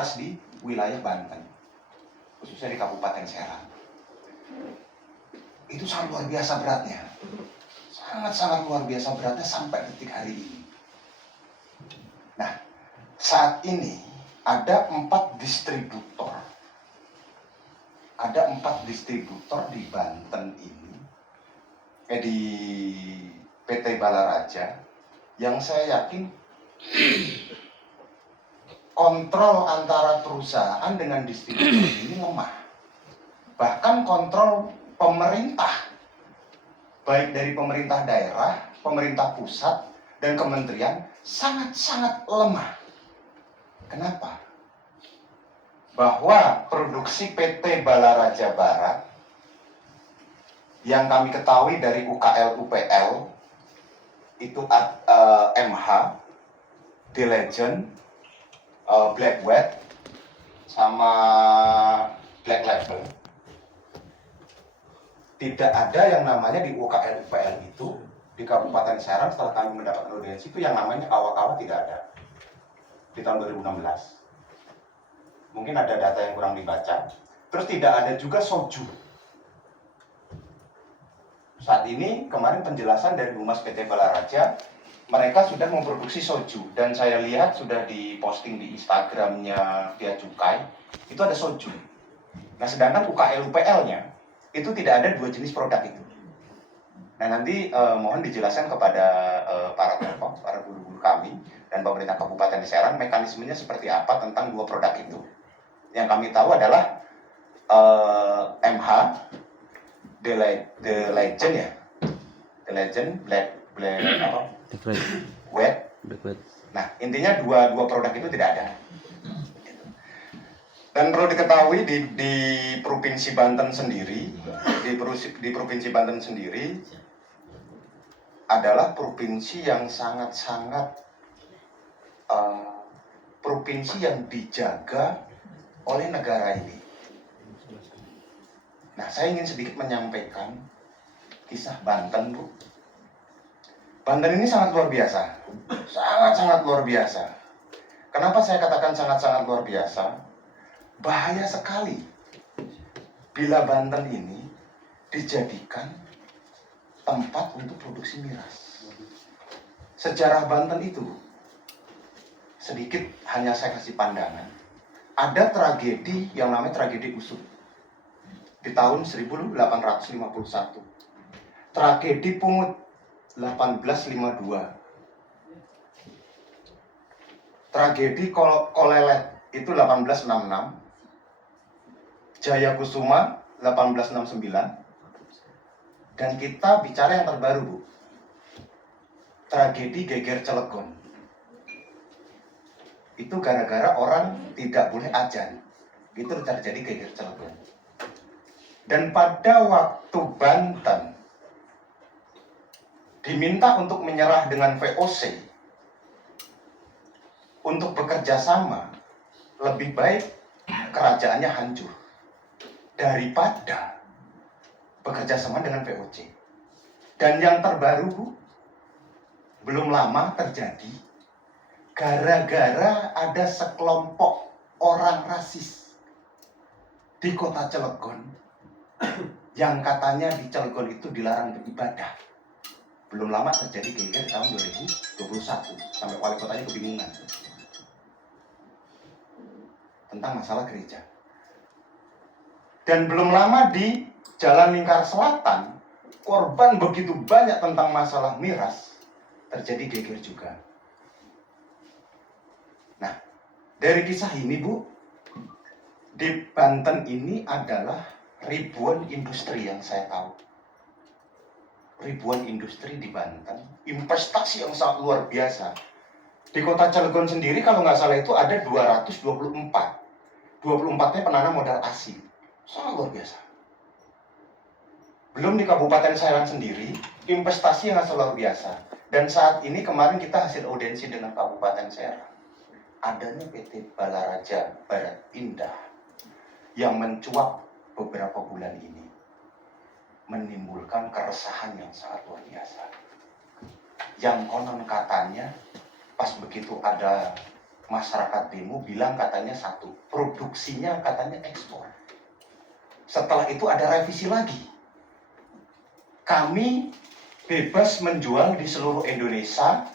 miras di wilayah Banten, khususnya di Kabupaten Serang. Itu sangat luar biasa beratnya, sangat luar biasa beratnya sampai detik hari ini. Nah, saat ini ada 4 distributor. Ada 4 distributor di Banten ini, di PT Balaraja, yang saya yakin kontrol antara perusahaan dengan distributor ini lemah. Bahkan kontrol pemerintah, baik dari pemerintah daerah, pemerintah pusat, dan kementerian, sangat-sangat lemah. Kenapa? Bahwa produksi PT Balaraja Barat yang kami ketahui dari UKL UPL itu MH, The Legend, Black Wet, sama Black Label. Tidak ada yang namanya di UKL UPL itu di Kabupaten Serang. Setelah kami mendapatkan audiensi itu yang namanya kawah-kawah tidak ada di tahun 2016. Mungkin ada data yang kurang dibaca. Terus tidak ada juga soju. Saat ini kemarin penjelasan dari Humas PT Balaraja, mereka sudah memproduksi soju, dan saya lihat sudah diposting di Instagramnya Bea Cukai, itu ada soju. Nah, sedangkan UKL UPL-nya itu tidak ada 2 jenis produk itu. Nah, nanti mohon dijelaskan kepada para tokoh, para guru-guru kami dan pemerintah Kabupaten Serang mekanismenya seperti apa tentang 2 produk itu. Yang kami tahu adalah MH, The Legend ya, The Legend, Black Wet. Nah, intinya dua produk itu tidak ada. Dan perlu diketahui di Provinsi Banten sendiri, di Provinsi Banten sendiri adalah provinsi yang sangat-sangat provinsi yang dijaga oleh negara ini. Nah, saya ingin sedikit menyampaikan kisah Banten, Bu. Banten ini sangat luar biasa, sangat luar biasa. Kenapa saya katakan sangat luar biasa? Bahaya sekali bila Banten ini dijadikan tempat untuk produksi miras. Sejarah Banten itu, sedikit hanya saya kasih pandangan. Ada tragedi yang namanya tragedi Usut di tahun 1851. Tragedi Pungut 1852. Tragedi Kolelet itu 1866. Jaya Kusuma 1869. Dan kita bicara yang terbaru, Bu. Tragedi Geger Celegon. Itu gara-gara orang tidak boleh azan. Itu terjadi Geger Celegon. Dan pada waktu Banten diminta untuk menyerah dengan VOC untuk bekerja sama, lebih baik kerajaannya hancur daripada bekerja sama dengan VOC. Dan yang terbaru, Bu, belum lama terjadi gara-gara ada sekelompok orang rasis di kota Cilegon yang katanya di Cilegon itu dilarang beribadah. Belum lama terjadi geger tahun 2021 sampai wali kotanya kebingungan tentang masalah gereja. Dan belum lama di Jalan Lingkar Selatan, korban begitu banyak tentang masalah miras, terjadi geger juga. Nah, dari kisah ini, Bu, di Banten ini adalah ribuan industri yang saya tahu. Ribuan industri di Banten, investasi yang sangat luar biasa. Di kota Cilegon sendiri kalau nggak salah itu ada 224. 24-nya penanam modal asing. Sangat luar biasa. Belum di Kabupaten Serang sendiri, investasi yang sangat luar biasa. Dan saat ini kemarin kita hasil audiensi dengan Kabupaten Serang. Adanya PT Balaraja Barat Indah yang mencuat beberapa bulan ini menimbulkan keresahan yang sangat luar biasa. Yang konon katanya pas begitu ada masyarakat demo bilang katanya satu, produksinya katanya ekspor. Setelah itu ada revisi lagi. Kami bebas menjual di seluruh Indonesia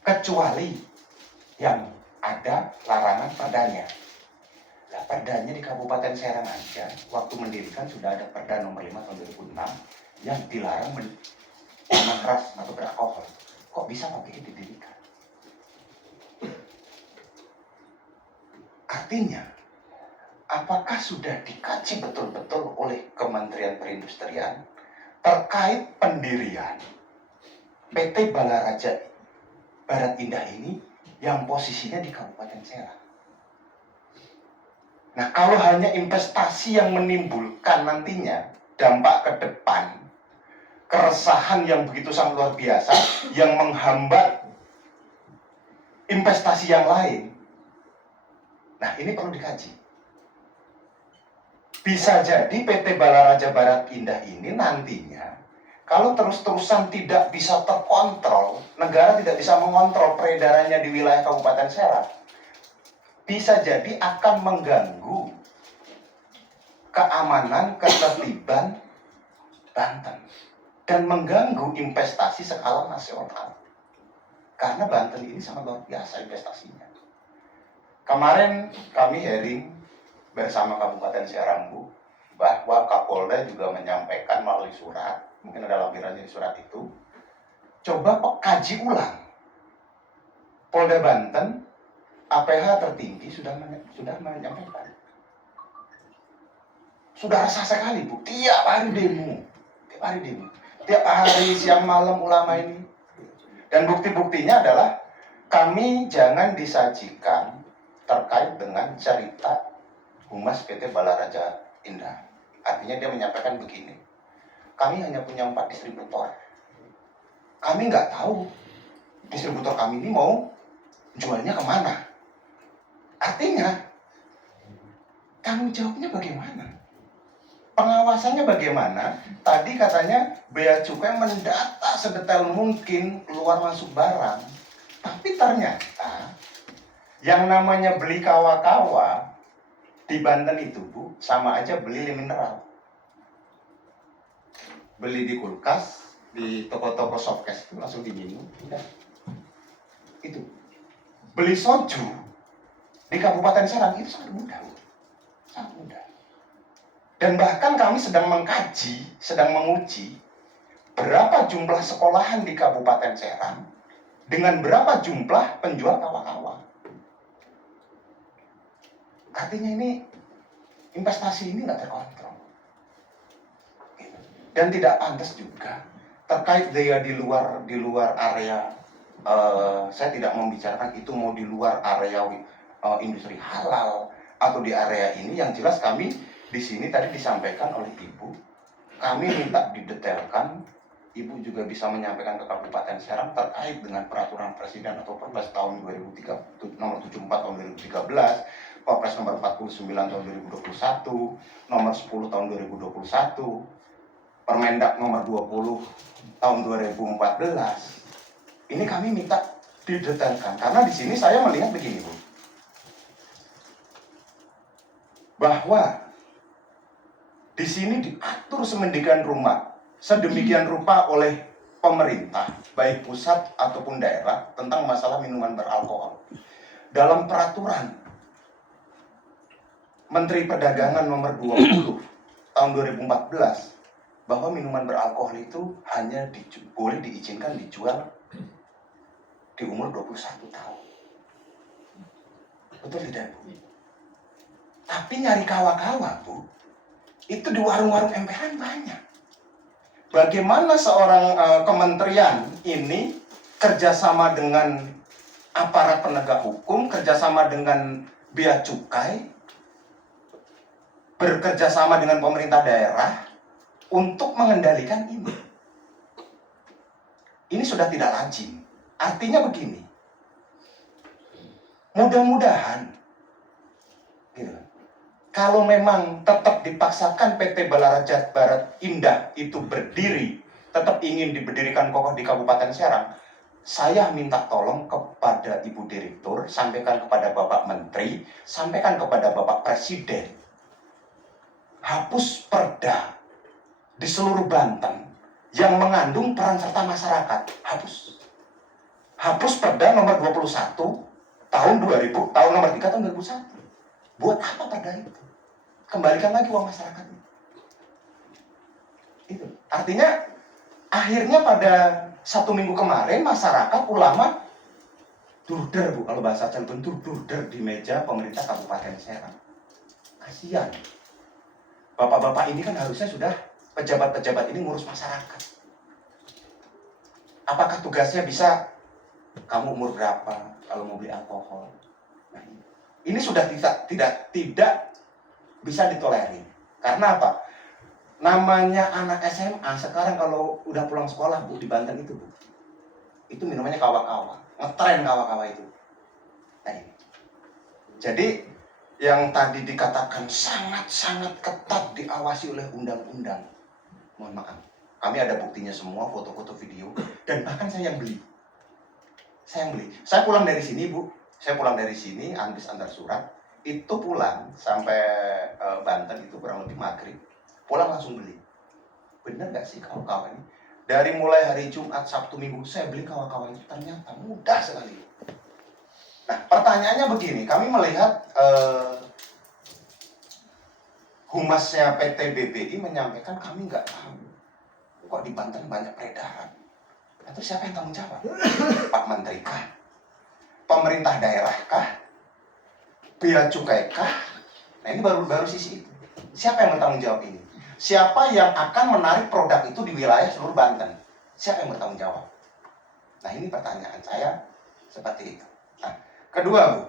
kecuali yang ada larangan perdanya. Nah, perdanya di Kabupaten Serang aja, waktu mendirikan sudah ada Perda nomor 5 tahun 2006 yang dilarang minuman keras atau beralkohol. Kok bisa pakai didirikan? Artinya, apakah sudah dikaji betul-betul oleh Kementerian Perindustrian terkait pendirian PT Balaraja Barat Indah ini yang posisinya di Kabupaten Serang? Nah, kalau hanya investasi yang menimbulkan nantinya dampak ke depan, keresahan yang begitu sangat luar biasa, yang menghambat investasi yang lain, nah ini perlu dikaji. Bisa jadi PT Balaraja Barat Indah ini nantinya, kalau terus-terusan tidak bisa terkontrol, negara tidak bisa mengontrol peredarannya di wilayah Kabupaten Serang, bisa jadi akan mengganggu keamanan, ketertiban Banten dan mengganggu investasi skala nasional. Karena Banten ini sangat luar biasa investasinya. Kemarin kami hearing bersama Kabupaten Serang, Bu, bahwa Kapolda juga menyampaikan melalui surat, mungkin ada lampirannya di surat itu, coba kaji ulang. Polda Banten, APH tertinggi sudah menyampaikan. Sudah resah sekali, Bu, tiap hari demo. Tiap hari siang malam ulama ini. Dan bukti-buktinya adalah kami jangan disajikan terkait dengan cerita Humas PT Balaraja Indah. Artinya dia menyampaikan begini, kami hanya punya 4 distributor. Kami nggak tahu distributor kami ini mau jualnya kemana. Artinya, tanggung jawabnya bagaimana? Pengawasannya bagaimana? Tadi katanya Bea Cukai mendata sedetail mungkin keluar masuk barang. Tapi ternyata yang namanya beli kawa-kawa di Banten itu, Bu, sama aja beli mineral. Beli di kulkas, di toko-toko softcase itu langsung diminum. Udah. Itu. Beli soju di Kabupaten Serang itu sangat mudah, Bu. Sangat mudah. Dan bahkan kami sedang mengkaji, sedang menguji berapa jumlah sekolahan di Kabupaten Serang dengan berapa jumlah penjual kawa-kawa. Artinya ini investasi ini nggak terkontrol. Dan tidak pantas juga terkait daya di luar area. Saya tidak membicarakan itu mau di luar area industri halal atau di area ini. Yang jelas kami di sini tadi disampaikan oleh Ibu, kami minta didetailkan. Ibu juga bisa menyampaikan ke Kabupaten Serang terkait dengan peraturan Presiden atau Perpres tahun 2003, nomor 74 tahun 2013, Perpres nomor 49 tahun 2021, nomor 10 tahun 2021, Permendak nomor 20 tahun 2014. Ini kami minta didetailkan karena di sini saya melihat begini, Bu, bahwa di sini diatur sedemikian rupa oleh pemerintah, baik pusat ataupun daerah, tentang masalah minuman beralkohol. Dalam peraturan Menteri Perdagangan nomor 20 tahun 2014, bahwa minuman beralkohol itu hanya boleh diizinkan dijual di umur 21 tahun. Betul tidak, Bu? Tapi nyari kawa-kawa, Bu, itu di warung-warung emperan banyak. Bagaimana seorang kementerian ini kerjasama dengan aparat penegak hukum, kerjasama dengan Bea Cukai, bekerjasama dengan pemerintah daerah untuk mengendalikan ini. Ini sudah tidak lazim. Artinya begini, mudah-mudahan gitu, kalau memang tetap dipaksakan PT Balaraja Barat Indah itu berdiri, tetap ingin diberdirikan kokoh di Kabupaten Serang, saya minta tolong kepada Ibu Direktur, sampaikan kepada Bapak Menteri, sampaikan kepada Bapak Presiden, hapus perda di seluruh Banten yang mengandung peran serta masyarakat. Hapus perda nomor 21 tahun 2000, tahun nomor 3 tahun 2001. Buat apa perda itu? Kembalikan lagi uang masyarakat. Itu. Artinya akhirnya pada 1 minggu kemarin masyarakat, ulama durder, Bu, kalau bahasa Cirebon durder di meja pemerintah Kabupaten Serang. Kasihan. Bapak-bapak ini kan harusnya sudah, pejabat-pejabat ini ngurus masyarakat. Apakah tugasnya bisa, kamu umur berapa kalau mau beli alkohol? Nah, ini sudah tidak bisa ditolerir. Karena apa? Namanya anak SMA sekarang kalau udah pulang sekolah, Bu, di Banten itu, Bu, itu minumannya kawa-kawa, ngetren kawa-kawa itu. Nah, ini. Jadi yang tadi dikatakan sangat-sangat ketat diawasi oleh undang-undang, mohon maaf, kami ada buktinya semua, foto-foto, video, dan bahkan saya yang beli. Saya pulang dari sini, Bu, habis antar surat, itu pulang sampai Banten itu kurang lebih maghrib, pulang langsung beli. Bener gak sih kawa-kawa ini? Dari mulai hari Jumat, Sabtu, Minggu, saya beli kawa-kawa itu, ternyata mudah sekali. Nah, pertanyaannya begini, kami melihat humasnya PT BBI menyampaikan kami nggak tahu kok di Banten banyak peredaran. Atau siapa yang tanggung jawab? Pak Menteri kah? Pemerintah daerah kah? Bea cukai kah? Nah, ini baru sisi itu. Siapa yang bertanggung jawab ini? Siapa yang akan menarik produk itu di wilayah seluruh Banten? Siapa yang bertanggung jawab? Nah, ini pertanyaan saya seperti itu. Nah, kedua, Bu,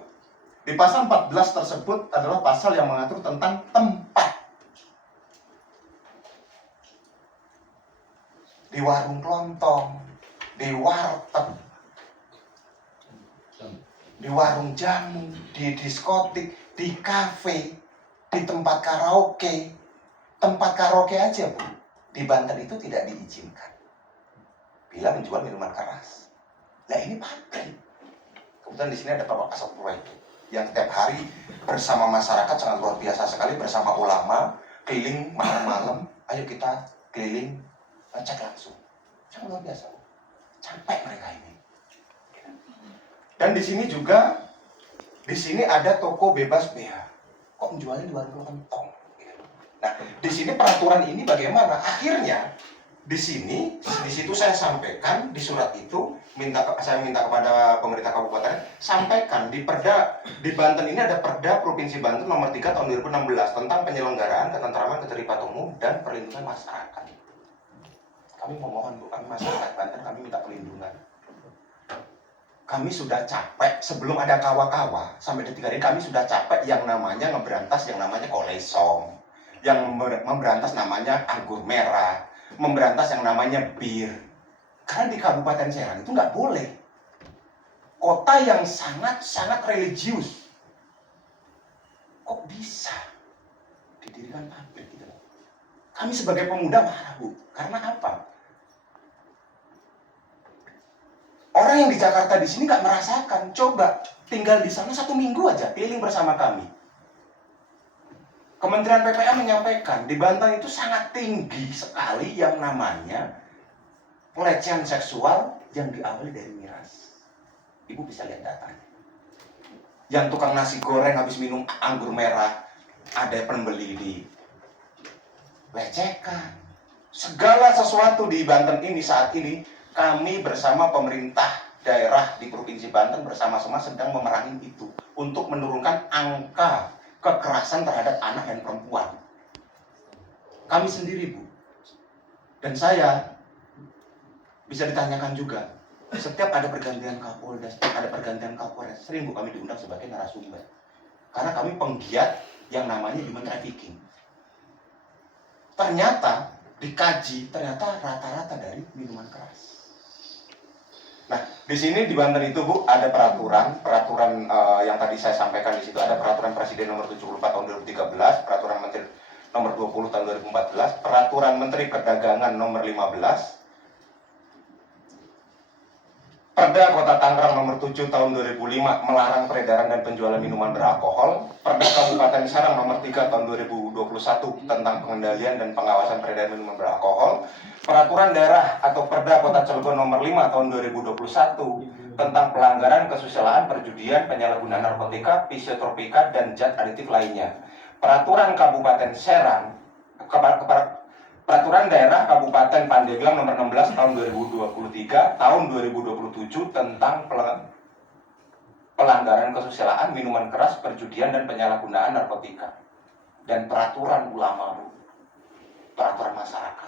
di pasal 14 tersebut adalah pasal yang mengatur tentang tempat. Di warung kelontong, di warteg, di warung jamu, di diskotik, di kafe, di tempat karaoke. Tempat karaoke aja, Bu, di Banten itu tidak diizinkan bila menjual minuman keras. Nah, ini pabrik. Kebetulan di sini ada Bapak Kasat Proyek yang setiap hari bersama masyarakat sangat luar biasa sekali, bersama ulama, keliling malam-malam. Ayo kita keliling, cek langsung. Sangat luar biasa. Sampai mereka ini. Dan di sini juga, di sini ada toko bebas bea. Kok menjualnya di warung kelontong? Nah, di sini peraturan ini bagaimana? Akhirnya di situ saya sampaikan di surat itu, saya minta kepada pemerintah kabupaten sampaikan di perda di Banten ini ada Perda Provinsi Banten nomor 3 tahun 2016 tentang penyelenggaraan ketentraman, keterlibatan umum dan perlindungan masyarakat. Kami memohon, Bu, kami masyarakat Banten, kami minta perlindungan. Kami sudah capek sebelum ada kawa-kawa, sampai detik hari kami sudah capek yang namanya ngeberantas yang namanya kolesong, yang memberantas namanya anggur merah, memberantas yang namanya bir. Karena di Kabupaten Serang itu nggak boleh. Kota yang sangat-sangat religius. Kok bisa didirikan pabrik gitu? Kami sebagai pemuda marah, Bu. Karena apa? Orang yang di Jakarta di sini nggak merasakan. Coba tinggal di sana 1 minggu aja, keliling bersama kami. Kementerian PPA menyampaikan di Banten itu sangat tinggi sekali yang namanya pelecehan seksual yang diawali dari miras. Ibu bisa lihat datanya. Yang tukang nasi goreng habis minum anggur merah, ada pembeli di lecehkan. Segala sesuatu di Banten ini saat ini, kami bersama pemerintah daerah di Provinsi Banten bersama-sama sedang memerangi itu untuk menurunkan angka kekerasan terhadap anak dan perempuan. Kami sendiri, Bu, dan saya bisa ditanyakan juga, setiap ada pergantian Kapolda, ada pergantian Kapolres, sering, Bu, kami diundang sebagai narasumber. Karena kami penggiat yang namanya human trafficking. Ternyata dikaji, ternyata rata-rata dari minuman keras. Nah, di sini di Banten itu, Bu, ada peraturan yang tadi saya sampaikan di situ, ada peraturan Presiden nomor 74 tahun 2013, peraturan Menteri nomor 20 tahun 2014, peraturan Menteri Perdagangan nomor 15, Perda Kota Tangerang nomor 7 tahun 2005 melarang peredaran dan penjualan minuman beralkohol. Perda Kabupaten Serang nomor 3 tahun 2021 tentang pengendalian dan pengawasan peredaran minuman beralkohol. Peraturan daerah atau Perda Kota Cilegon nomor 5 tahun 2021 tentang pelanggaran kesusilaan, perjudian, penyalahgunaan narkotika, psikotropika, dan zat aditif lainnya. Peraturan Kabupaten Serang, Peraturan Daerah Kabupaten Pandeglang nomor 16 tahun 2023 tahun 2027 tentang pelanggaran kesusilaan, minuman keras, perjudian, dan penyalahgunaan narkotika. Dan peraturan ulama, peraturan masyarakat.